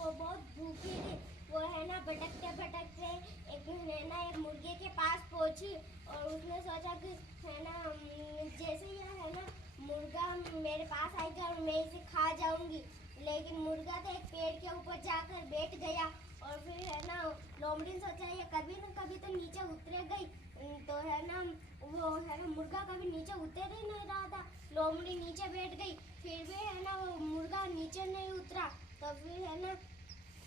वो बहुत भूखी थी। वो है ना भटकते भटकते एक मुर्गे के पास पहुंची और उसने सोचा कि है ना जैसे ही है ना मुर्गा मेरे पास आएगा और मैं इसे खा जाऊंगी। लेकिन मुर्गा तो एक पेड़ के ऊपर जाकर बैठ गया और फिर है ना लोमड़ी ने सोचा ये कभी ना कभी तो नीचे उतरेगा ही। तो है ना वो है ना मुर्गा कभी नीचे उतर ही नहीं रहा था। लोमड़ी नीचे बैठ गई, फिर भी है ना वो मुर्गा नीचे नहीं उतरा। तो फिर है ना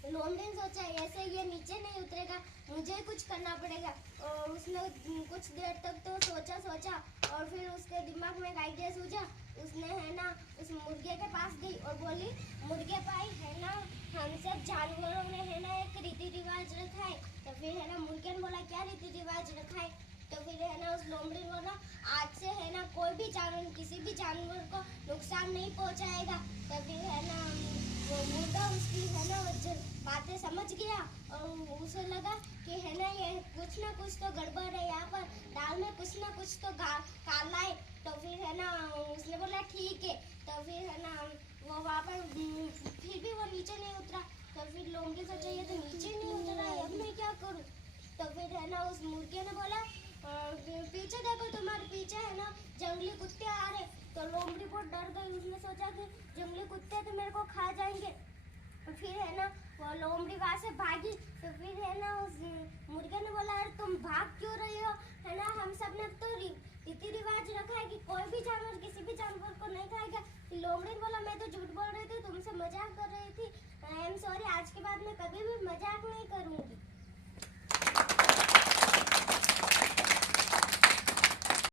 लोमड़ी ने सोचा ऐसे ये नीचे नहीं उतरेगा, मुझे कुछ करना पड़ेगा। और उसने कुछ देर तक तो सोचा सोचा और फिर उसके दिमाग में एक आइडिया सूझा। उसने है ना उस मुर्गे के पास गई और बोली मुर्गे भाई है ना हम सब जानवरों ने है ना एक रीति रिवाज रखा है। तो फिर है ना मुर्गे ने बोला क्या रीति रिवाज रखा है। तो फिर है ना उस लोमड़ी ने बोला आज से है ना कोई भी जानवर किसी भी जानवर को नुकसान नहीं पहुंचाएगा। तो फिर है ना वो मुर्गा उसकी है ना बातें समझ गया और उसे लगा कि है ना ये कुछ ना कुछ तो गड़बड़ है, यहाँ पर दाल में कुछ ना कुछ तो काला है। तो फिर है ना उसने बोला ठीक है। तो फिर है ना वो वहाँ पर फिर भी वो नीचे नहीं उतरा। तो फिर लोमड़ी सोचा ये तो नीचे नहीं उतरा है, अब मैं क्या करूँ। तो फिर है ना उस मुर्गे ने बोला पीछे देखो तुम्हारे पीछे है ना जंगली कुत्ते आ रहे। तो लोमड़ी बहुत डर गई, उसने सोचा कि जंगली कुत्ते तो मेरे को खा जाएंगे। फिर है ना वो लोमड़ी वहां से भागी। तो फिर है ना उस मुर्गे ने बोला अरे तुम भाग क्यों रही हो, है ना हम सब ने तो रीति रिवाज रखा है कि कोई भी जानवर किसी भी जानवर को नहीं खाएगा। लोमड़ी ने बोला मैं तो झूठ बोल रही थी, तुमसे मजाक कर रही थी, आई एम सॉरी, आज के बाद मैं कभी भी मजाक नहीं करूंगी।